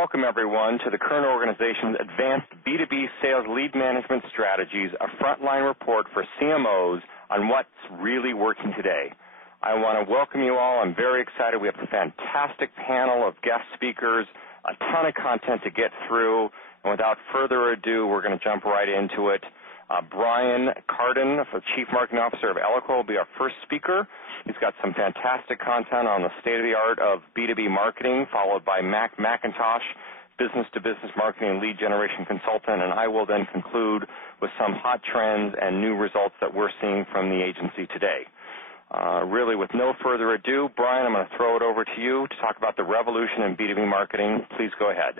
welcome everyone to the Kern Organization's Advanced B2B Sales Lead Management Strategies, a frontline report for CMOs on what's really working today. I want to welcome you all. I'm very excited. We have a fantastic panel of guest speakers, a ton of content to get through, and without further ado, we're going to jump right into it. Brian Carden, the Chief Marketing Officer of Eloqua, will be our first speaker. He's got some fantastic content on the state-of-the-art of B2B marketing, followed by Mac McIntosh, business-to-business marketing and lead generation consultant, and I will then conclude with some hot trends and new results that we're seeing from the agency today. Really, with no further ado, Brian, I'm going to throw it over to you to talk about the revolution in B2B marketing. Please go ahead.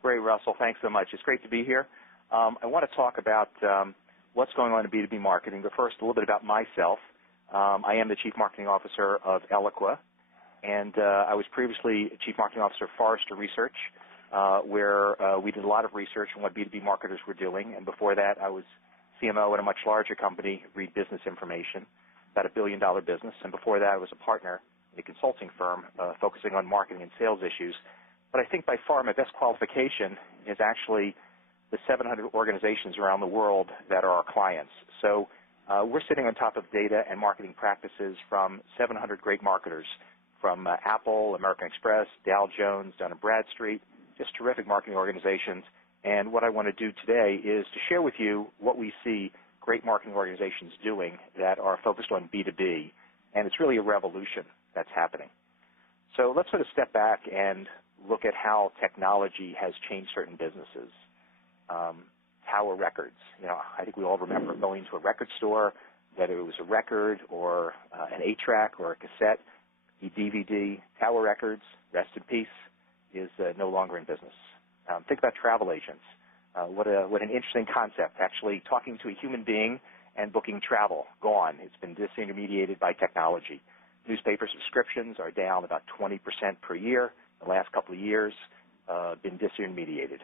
Great, Russell. Thanks so much. It's great to be here. I want to talk about what's going on in B2B marketing, but first a little bit about myself. I am the Chief Marketing Officer of Eloqua, and I was previously Chief Marketing Officer of Forrester Research, where we did a lot of research on what B2B marketers were doing, and before that I was CMO at a much larger company, Reed Business Information, about $1 billion business, and before that I was a partner in a consulting firm focusing on marketing and sales issues. But I think by far my best qualification is actually the 700 organizations around the world that are our clients. So we're sitting on top of data and marketing practices from 700 great marketers, from Apple, American Express, Dow Jones, Dun & Bradstreet, just terrific marketing organizations. And what I want to do today is to share with you what we see great marketing organizations doing that are focused on B2B, and it's really a revolution that's happening. So let's sort of step back and look at how technology has changed certain businesses. Tower records. You know, I think we all remember going to a record store, whether it was a record or an 8-track or a cassette, a DVD. Tower Records, rest in peace, is no longer in business. Think about travel agents. What an interesting concept, actually talking to a human being and booking travel. Gone. It's been disintermediated by technology. Newspaper subscriptions are down about 20% per year. The last couple of years been disintermediated.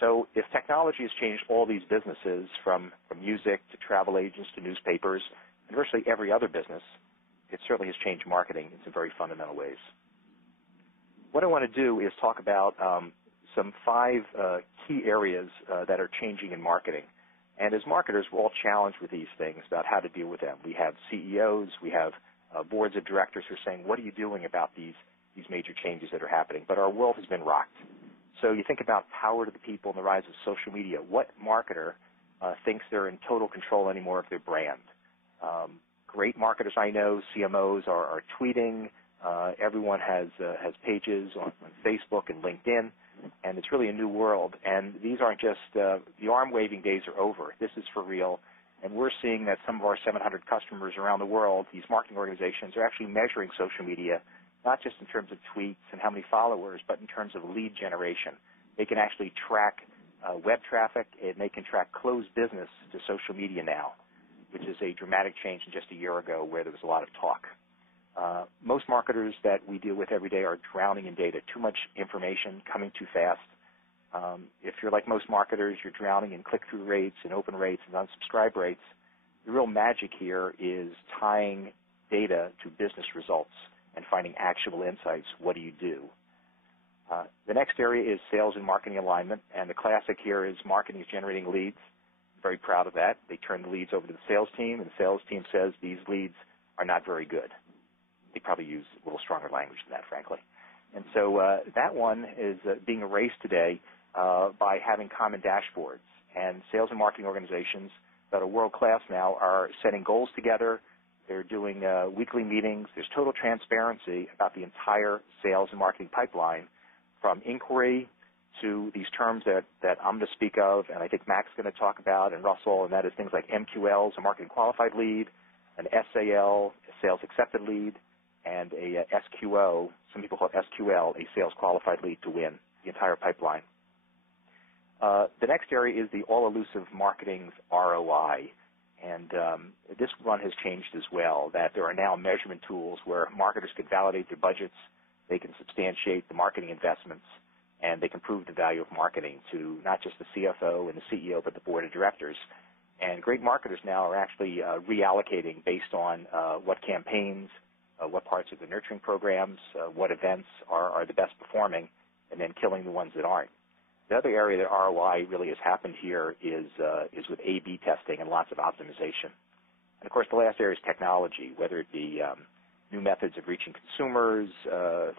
So if technology has changed all these businesses from music to travel agents to newspapers and virtually every other business, it certainly has changed marketing in some very fundamental ways. What I want to do is talk about some 5 key areas that are changing in marketing. And as marketers, we're all challenged with these things about how to deal with them. We have CEOs, we have boards of directors who are saying, what are you doing about these major changes that are happening? But our world has been rocked. So you think about power to the people and the rise of social media. What marketer thinks they're in total control anymore of their brand? Great marketers I know, CMOs, are tweeting. Everyone has pages on Facebook and LinkedIn, and it's really a new world. And these aren't just the arm-waving days are over. This is for real. And we're seeing that some of our 700 customers around the world, these marketing organizations, are actually measuring social media, not just in terms of tweets and how many followers, but in terms of lead generation. They can actually track web traffic, and they can track closed business to social media now, which is a dramatic change in just a year ago where there was a lot of talk. Most marketers that we deal with every day are drowning in data, too much information, coming too fast. If you're like most marketers, you're drowning in click-through rates and open rates and unsubscribe rates. The real magic here is tying data to business results and finding actionable insights. What do you do? The next area is sales and marketing alignment, and the classic here is marketing is generating leads. I'm very proud of that. They turn the leads over to the sales team, and the sales team says these leads are not very good. They probably use a little stronger language than that, frankly. And so that one is being erased today by having common dashboards. And sales and marketing organizations that are world-class now are setting goals together. They're doing weekly meetings. There's total transparency about the entire sales and marketing pipeline, from inquiry to these terms that I'm going to speak of, and I think Mac's going to talk about, and Russell, and that is things like MQLs, a marketing qualified lead, an SAL, a sales accepted lead, and a SQO, some people call it SQL, a sales qualified lead to win, the entire pipeline. The next area is the all-elusive marketing's ROI. And this one has changed as well, that there are now measurement tools where marketers can validate their budgets, they can substantiate the marketing investments, and they can prove the value of marketing to not just the CFO and the CEO, but the board of directors. And great marketers now are actually reallocating based on what campaigns, what parts of the nurturing programs, what events are the best performing, and then killing the ones that aren't. The other area that ROI really has happened here is with A/B testing and lots of optimization. And of course, the last area is technology, whether it be new methods of reaching consumers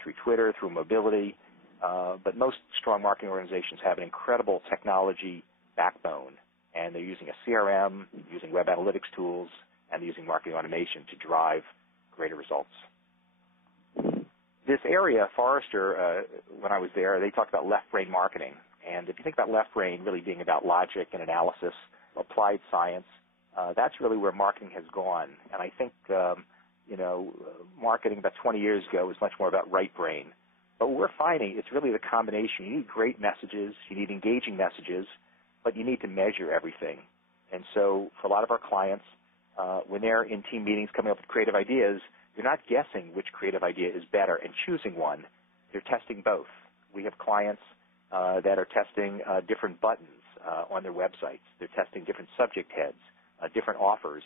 through Twitter, through mobility. But most strong marketing organizations have an incredible technology backbone, and they're using a CRM, using web analytics tools, and using marketing automation to drive greater results. This area, Forrester, when I was there, they talked about left brain marketing. And if you think about left brain really being about logic and analysis, applied science, that's really where marketing has gone. And I think, marketing about 20 years ago was much more about right brain. But what we're finding, it's really the combination. You need great messages, you need engaging messages, but you need to measure everything. And so for a lot of our clients, when they're in team meetings coming up with creative ideas, they're not guessing which creative idea is better and choosing one. They're testing both. We have clients that are testing different buttons on their websites. They're testing different subject heads, different offers,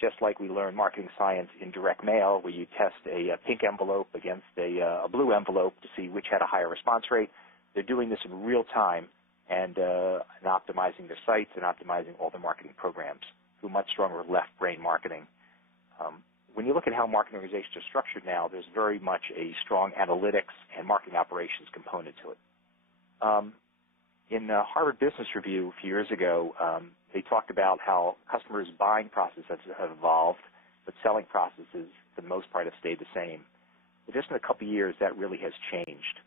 just like we learn marketing science in direct mail, where you test a pink envelope against a blue envelope to see which had a higher response rate. They're doing this in real time and optimizing their sites and optimizing all their marketing programs through much stronger left brain marketing. When you look at how marketing organizations are structured now, there's very much a strong analytics and marketing operations component to it. In Harvard Business Review a few years ago, they talked about how customers' buying processes have evolved, but selling processes, for the most part, have stayed the same. But just in a couple of years, that really has changed.